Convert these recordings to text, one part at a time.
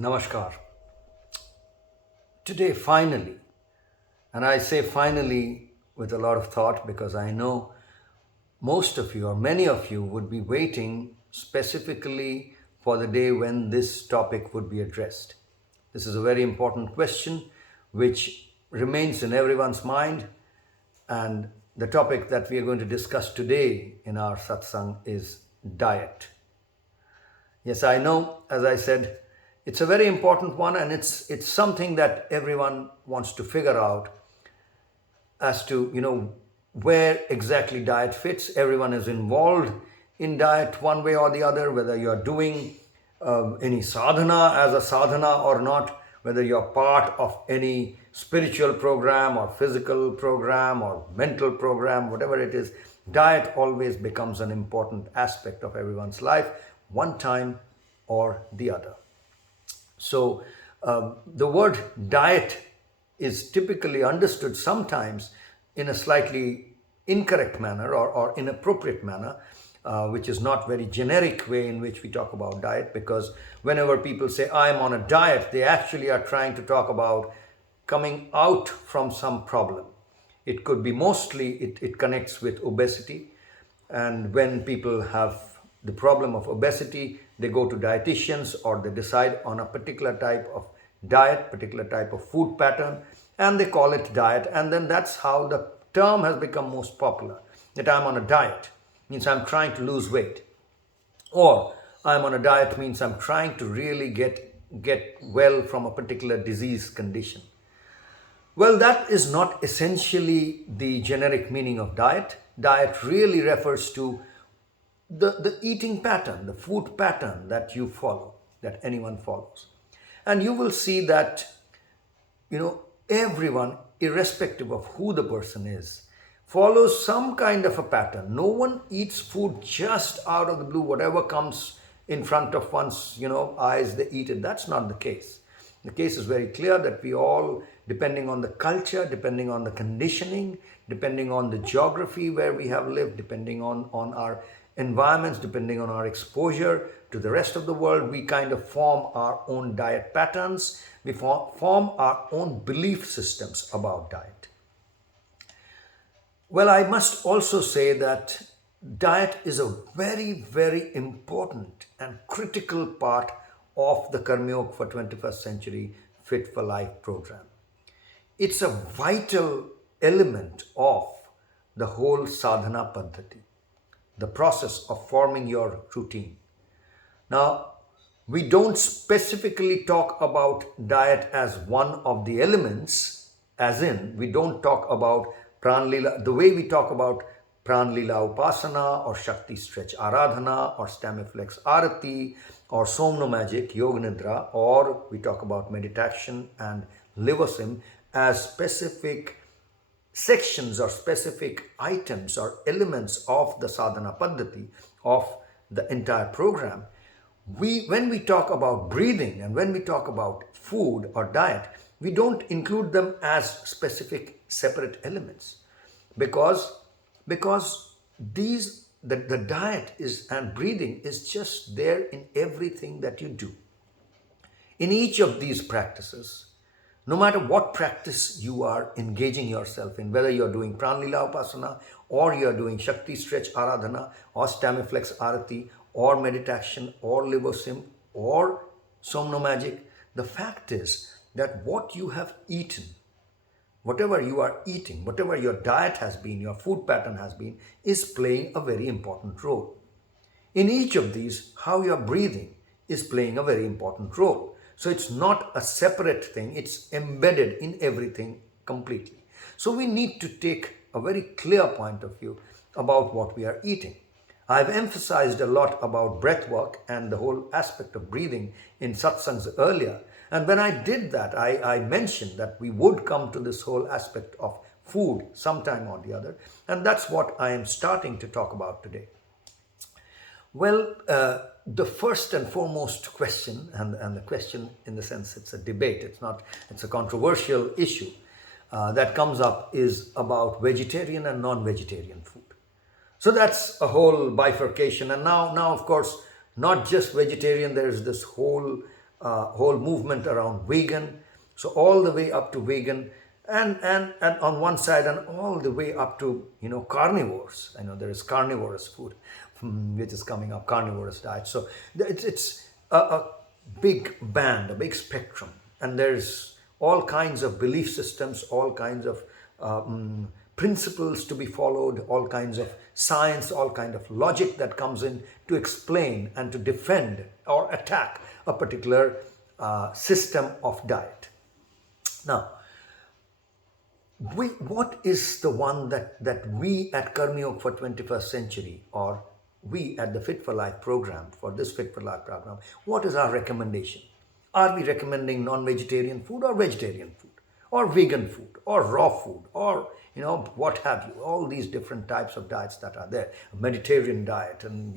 Namaskar. Today, finally, and I say finally with a lot of thought because I know most of you or many of you would be waiting specifically for the day when this topic would be addressed. This is a very important question which remains in everyone's mind, and the topic that we are going to discuss today in our satsang is diet. Yes, I know, as I said, it's a very important one and it's something that everyone wants to figure out as to, where exactly diet fits. Everyone is involved in diet one way or the other, whether you're doing any sadhana as a sadhana or not, whether you're part of any spiritual program or physical program or mental program, whatever it is, diet always becomes an important aspect of everyone's life, one time or the other. So, the word diet is typically understood sometimes in a slightly incorrect manner or inappropriate manner, which is not very generic way in which we talk about diet, because whenever people say I'm on a diet, they actually are trying to talk about coming out from some problem. It could be mostly, it connects with obesity. And when people have the problem of obesity, they go to dietitians or they decide on a particular type of diet, particular type of food pattern, and they call it diet. And then that's how the term has become most popular, that I'm on a diet, means I'm trying to lose weight. Or I'm on a diet means I'm trying to really get well from a particular disease condition. Well, that is not essentially the generic meaning of diet. Diet really refers to the eating pattern, the food pattern that you follow, that anyone follows. And you will see that, everyone, irrespective of who the person is, follows some kind of a pattern. No one eats food just out of the blue, whatever comes in front of one's, eyes, they eat it. That's not the case. The case is very clear that we all, depending on the culture, depending on the conditioning, depending on the geography where we have lived, depending on our environments, depending on our exposure to the rest of the world, we kind of form our own diet patterns. We form our own belief systems about diet. Well, I must also say that diet is a very, very important and critical part of the KarmYog for 21st Century Fit for Life program. It's a vital element of the whole sadhana paddhati, the process of forming your routine. Now, we don't specifically talk about diet as one of the elements, as in, we don't talk about Pranlila, the way we talk about Pranlila Upasana or Shakti Stretch Aradhana or Stamiflex Arati or Somno Magic Yoga Nidra, or we talk about meditation and Livosim as specific sections or specific items or elements of the sadhana paddhati of the entire program. When we talk about breathing and when we talk about food or diet, we don't include them as specific separate elements, because the diet is and breathing is just there in everything that you do. In each of these practices, no matter what practice you are engaging yourself in, whether you're doing Pranlila Upasana or you're doing Shakti Stretch Aradhana or Stamiflex Arati or meditation or Livosim or Somno Magic, the fact is that what you have eaten, whatever you are eating, whatever your diet has been, your food pattern has been, is playing a very important role. In each of these, how you're breathing is playing a very important role. So it's not a separate thing, it's embedded in everything completely. So we need to take a very clear point of view about what we are eating. I've emphasized a lot about breath work and the whole aspect of breathing in satsangs earlier. And when I did that, I mentioned that we would come to this whole aspect of food sometime or the other. And that's what I am starting to talk about today. Well, the first and foremost question, and the question in the sense it's a debate, it's a controversial issue that comes up, is about vegetarian and non-vegetarian food. So that's a whole bifurcation. And now of course, not just vegetarian, there's this whole whole movement around vegan. So all the way up to vegan, and on one side, and all the way up to carnivores. I know there is carnivorous food, which is coming up, carnivorous diet. So it's a big band, a big spectrum, and there's all kinds of belief systems, all kinds of principles to be followed, all kinds of science, all kind of logic that comes in to explain and to defend or attack a particular system of diet. Now, what is the one that we at KarmYog for 21st century, or we at the Fit for Life program, for this Fit for Life program, what is our recommendation? Are we recommending non-vegetarian food or vegetarian food, or vegan food, or raw food, or what have you? All these different types of diets that are there, Mediterranean diet and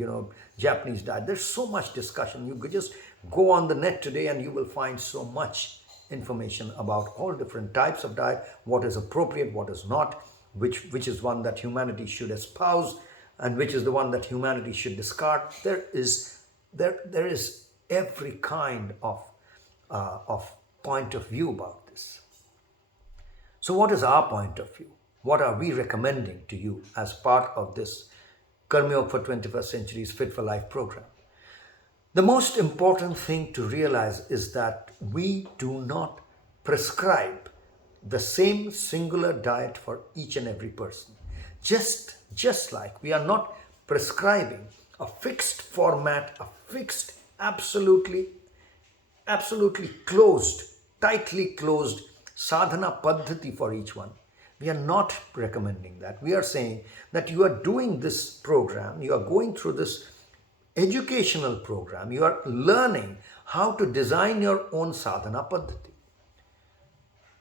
Japanese diet. There's so much discussion. You could just go on the net today and you will find so much information about all different types of diet, what is appropriate, what is not, which is one that humanity should espouse, and which is the one that humanity should discard. There is every kind of point of view about this. So what is our point of view? What are we recommending to you as part of this KarmYog for 21st Century's Fit for Life program? The most important thing to realize is that we do not prescribe the same singular diet for each and every person. Just like we are not prescribing a fixed format, a fixed, absolutely closed, tightly closed sadhana paddhati for each one. We are not recommending that. We are saying that you are doing this program, you are going through this educational program, you are learning how to design your own sadhana paddhati.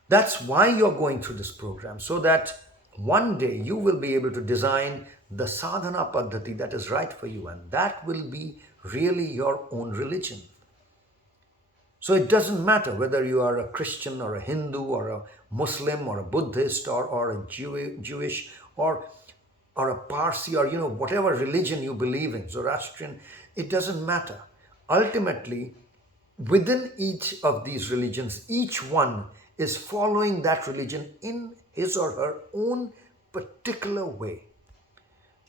That's why you're going through this program, so that one day you will be able to design the sadhana paddhati that is right for you, and that will be really your own religion. So it doesn't matter whether you are a Christian or a Hindu or a Muslim or a Buddhist or a Jewish or a Parsi or whatever religion you believe in, Zoroastrian, it doesn't matter. Ultimately, within each of these religions, each one is following that religion in his or her own particular way.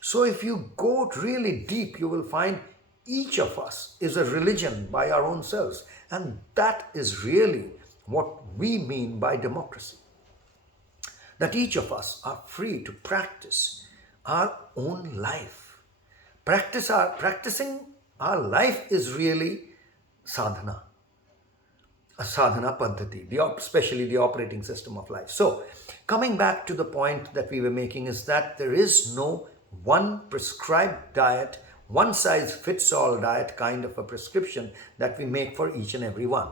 So if you go really deep, you will find each of us is a religion by our own selves. And that is really what we mean by democracy. That each of us are free to practice our own life. Practicing our life is really sadhana. A sadhana paddhati, especially the operating system of life. So, coming back to the point that we were making is that there is no one prescribed diet, one size fits all diet kind of a prescription that we make for each and every one.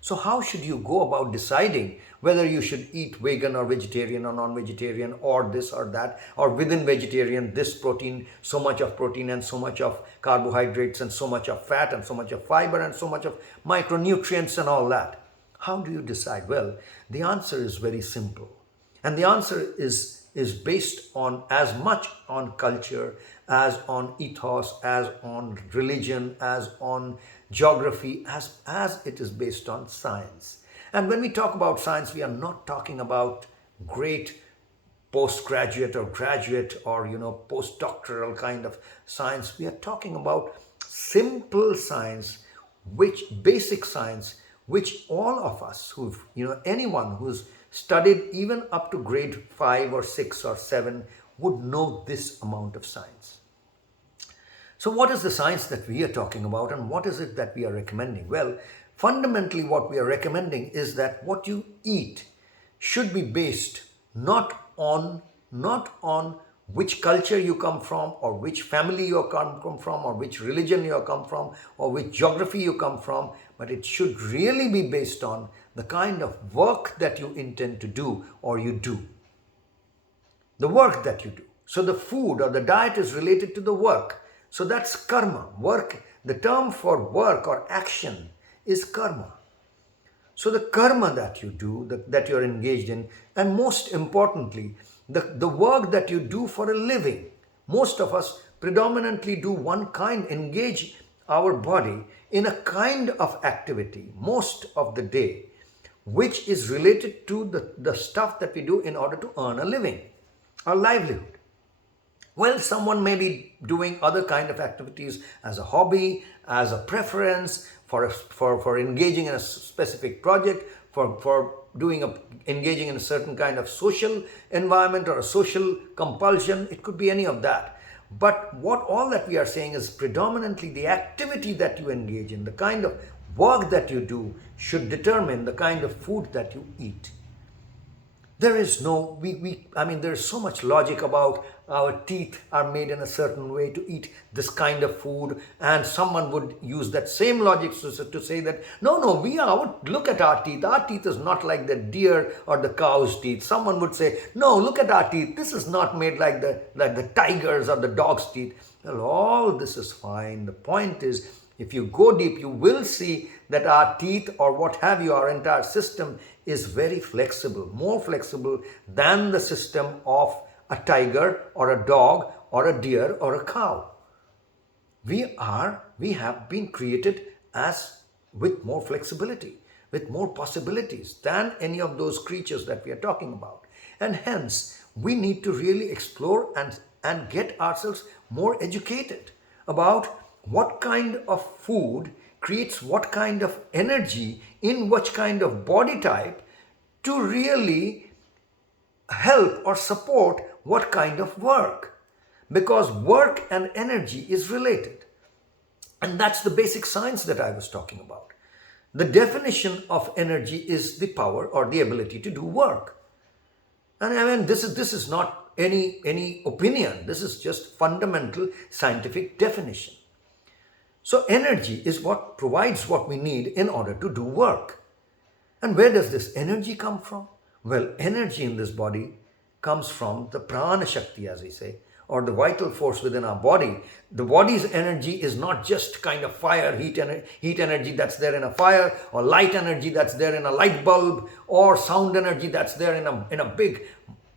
So how should you go about deciding whether you should eat vegan or vegetarian or non-vegetarian or this or that, or within vegetarian this protein, so much of protein and so much of carbohydrates and so much of fat and so much of fiber and so much of micronutrients and all that? How do you decide? Well, the answer is very simple. And the answer is based on as much on culture, as on ethos, as on religion, as on geography, as it is based on science. And when we talk about science, we are not talking about great postgraduate or graduate or postdoctoral kind of science. We are talking about simple science, basic science, which all of us anyone who's studied even up to grade 5 or 6 or 7 would know this amount of science. So what is the science that we are talking about, and what is it that we are recommending? Well, fundamentally what we are recommending is that what you eat should be based not on which culture you come from, or which family you come from, or which religion you come from, or which geography you come from, but it should really be based on the kind of work that you intend to do or you do. The work that you do. So the food or the diet is related to the work. So that's karma. Work, the term for work or action is karma. So the karma that you do, that you're engaged in, and most importantly, the work that you do for a living. Most of us predominantly do one kind, engage our body in a kind of activity most of the day which is related to the stuff that we do in order to earn a living, a livelihood. Well, someone may be doing other kind of activities as a hobby, as a preference, for engaging in a specific project, for engaging in a certain kind of social environment or a social compulsion. It could be any of that. But what all that we are saying is predominantly the activity that you engage in, the kind of work that you do should determine the kind of food that you eat. There is no, I mean, there's so much logic about our teeth are made in a certain way to eat this kind of food, and someone would use that same logic to say that, no, look at our teeth. Our teeth is not like the deer or the cow's teeth. Someone would say, no, look at our teeth. This is not made like the tiger's or the dog's teeth. Well, all this is fine. The point is, if you go deep, you will see that our teeth or what have you, our entire system is very flexible, more flexible than the system of a tiger or a dog or a deer or a cow. We have been created as with more flexibility, with more possibilities than any of those creatures that we are talking about. And hence, we need to really explore and get ourselves more educated about what kind of food creates what kind of energy in which kind of body type to really help or support what kind of work. Because work and energy is related. And that's the basic science that I was talking about. The definition of energy is the power or the ability to do work. And I mean, this is not any opinion. This is just fundamental scientific definition. So energy is what provides what we need in order to do work. And where does this energy come from? Well, energy in this body comes from the prana shakti, as we say, or the vital force within our body. The body's energy is not just kind of fire, heat energy that's there in a fire, or light energy that's there in a light bulb, or sound energy that's there in a big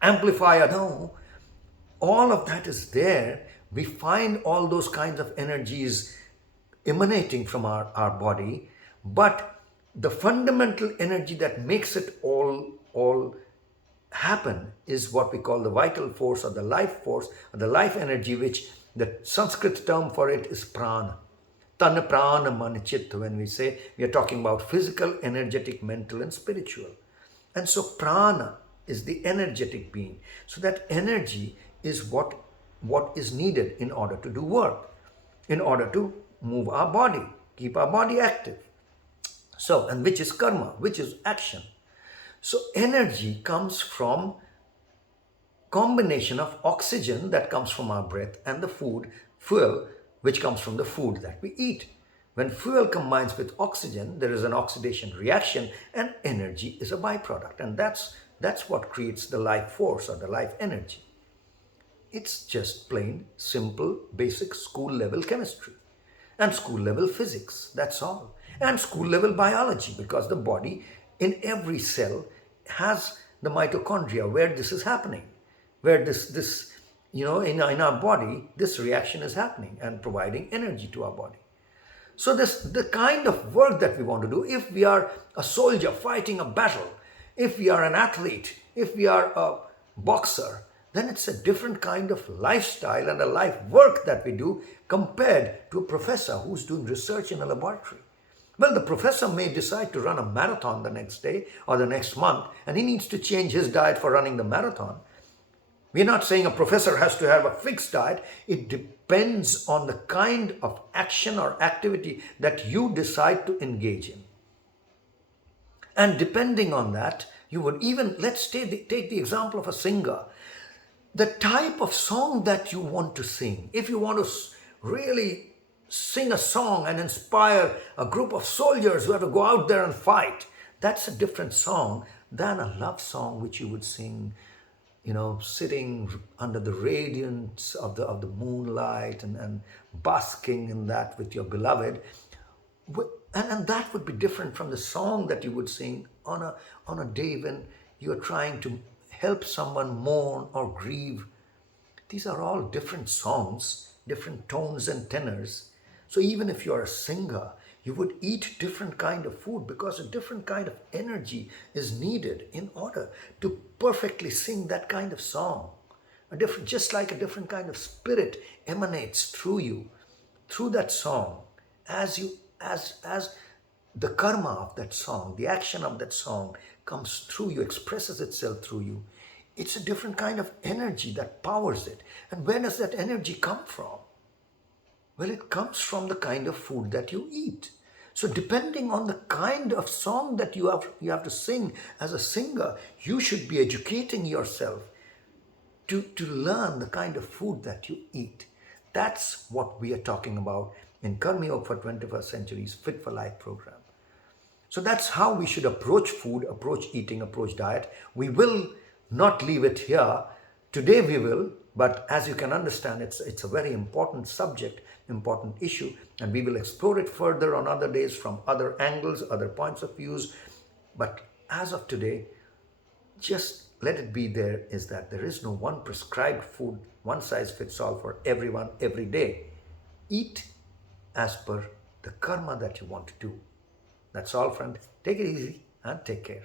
amplifier. No, all of that is there. We find all those kinds of energies emanating from our body, but the fundamental energy that makes it all happen is what we call the vital force or the life force or the life energy, which the Sanskrit term for it is prana. Tan prana man chit, when we say, we are talking about physical, energetic, mental and spiritual. And so prana is the energetic being. So that energy is what is needed in order to do work, in order to move our body, keep our body active. So, and which is karma, which is action. So energy comes from combination of oxygen that comes from our breath and the fuel, which comes from the food that we eat. When fuel combines with oxygen, there is an oxidation reaction and energy is a byproduct. And that's what creates the life force or the life energy. It's just plain, simple, basic school level chemistry and school level physics, that's all. And school level biology, because the body in every cell has the mitochondria where this is happening, where this in our body, this reaction is happening and providing energy to our body. So the kind of work that we want to do, if we are a soldier fighting a battle, if we are an athlete, if we are a boxer, then it's a different kind of lifestyle and a life work that we do compared to a professor who's doing research in a laboratory. Well, the professor may decide to run a marathon the next day or the next month, and he needs to change his diet for running the marathon. We're not saying a professor has to have a fixed diet. It depends on the kind of action or activity that you decide to engage in. And depending on that, you would even, let's take the example of a singer. The type of song that you want to sing, if you want to really sing a song and inspire a group of soldiers who have to go out there and fight, that's a different song than a love song which you would sing, sitting under the radiance of the moonlight and basking in that with your beloved. And that would be different from the song that you would sing on a day when you're trying to help someone mourn or grieve. These are all different songs, different tones and tenors. So even if you're a singer, you would eat different kind of food because a different kind of energy is needed in order to perfectly sing that kind of song. Just like a different kind of spirit emanates through you, through that song, as the karma of that song, the action of that song comes through you, expresses itself through you. It's a different kind of energy that powers it. And where does that energy come from? Well, it comes from the kind of food that you eat. So depending on the kind of song that you have to sing as a singer, you should be educating yourself to learn the kind of food that you eat. That's what we are talking about in KarmYog for 21st Century's Fit for Life program. So that's how we should approach food, approach eating, approach diet. We will not leave it here. Today we will, but as you can understand, it's a very important subject, important issue, and we will explore it further on other days from other angles, other points of views. But as of today, just let it be there is that there is no one prescribed food, one size fits all for everyone every day. Eat as per the karma that you want to do. That's all, friend. Take it easy and take care.